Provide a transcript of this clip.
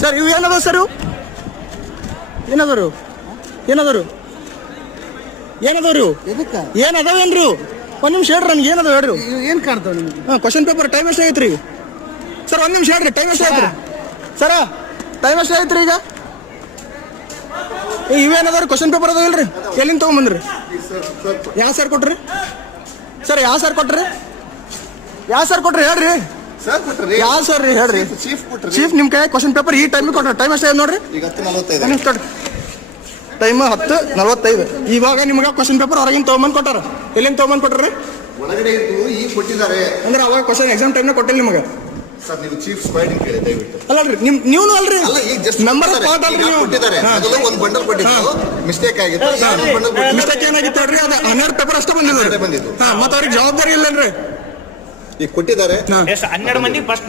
Sir ಇವು ಏನದ sir ಇವು ಏನದರು ಏನದರು ಏನದವ್ರಿ ಏನದವೇನ್ರಿ ಒಂದು ನಿಮಿಷ ಹೇಳ್ರಿ ನನಗೆ ಏನದ ಹೇಳ್ರಿ ಏನು ಕಾಣ್ತಾವ ನಿಮ್ಗೆ? ಹಾಂ ಕ್ವಶನ್ ಪೇಪರ್ ಟೈಮ್ ಎಷ್ಟು ಆಗೈತ್ರಿ ಸರ್ ಒಂದು ನಿಮಿಷ ಹೇಳ್ರಿ ಟೈಮ್ ಎಷ್ಟು ಆಗೈತ್ರಿ ಸರ ಟೈಮ್ ಎಷ್ಟು ಆಗೈತ್ರಿ ಈಗ ಇವೇನದವ್ರಿ ಕ್ವಶನ್ ಪೇಪರ್ ಅದಾವಲ್ರಿ ಎಲ್ಲಿಂದ ತೊಗೊಂಬಂದ್ರಿ ಯಾವ ಸರ್ ಕೊಟ್ರಿ ಸರ್ ಯಾವ ಸರ್ ಕೊಟ್ರಿ ಯಾವ ಸರ್ ಕೊಟ್ರಿ ಹೇಳ್ರಿ ಯಾವ ಸರ್ ರೀ ಹೇಳ್ರಿ ಚೀಫ್ ನಿಮ್ಮ ಕೈ ಕ್ವಶನ್ ಪೇಪರ್ ಈ ಟೈಮಿಗೆ ಕೊಟ್ರಿ ಟೈಮ್ ಎಷ್ಟು ನೋಡ್ರಿ ಟೈಮ್ 10:45 ಇವಾಗ ನಿಮ್ಗೆ ಕ್ವಶನ್ ಪೇಪರ್ ಹೊರಗಿನ ತೊಗೊಂಬಂದು ಕೊಟ್ಟಾರ ಎಲ್ಲಿಂದ ತೊಗೊಂಬಂದು ಕೊಟ್ರಿ ಒಳಗಡೆ ಇದ್ದು ಈಗ ಕೊಟ್ಟಿದ್ದಾರೆ ಅಂದ್ರೆ ಅವಾಗ ಕ್ವಶನ್ ಎಕ್ಸಾಮ್ ಟೈಮ್ನ ಕೊಟ್ಟಿಲ್ಲ ನಿಮಗೆ ಸರ್. ನೀವು ಚೀಫ್ ಸ್ಕ್ವಾಡಿಂಗ್ ಕೇಳಿ ದಯವಿಟ್ಟು. ಅಲ್ಲರಿ ನೀವು ಅಲ್ರಿ ಮೆಂಬರ್ ಪಾರ್ಟ್ ಅಲ್ರಿ ನೀವು ಕೊಟ್ಟಿದ್ದಾರೆ. ಮೊದಲು ಒಂದು ಬಂಡಲ್ ಕೊಟ್ಟಿದ್ದು ಮಿಸ್ಟೇಕ್ ಆಗಿತ್ತು. ಮಿಸ್ಟೇಕ್ ಏನಾಗಿತ್ತು ಹೇಳ್ರಿ ಅದು 12 ಪೇಪರ್ ಅಷ್ಟೇ ಬಂದಿದ್ದು. ಮತ್ತೆ ಅವ್ರಿಗೆ ಜವಾಬ್ದಾರಿ ಇಲ್ಲನ್ರಿ ಈಗ ಕೊಟ್ಟಿದ್ದಾರೆ. 12 ಮಂದಿ ಫಸ್ಟ್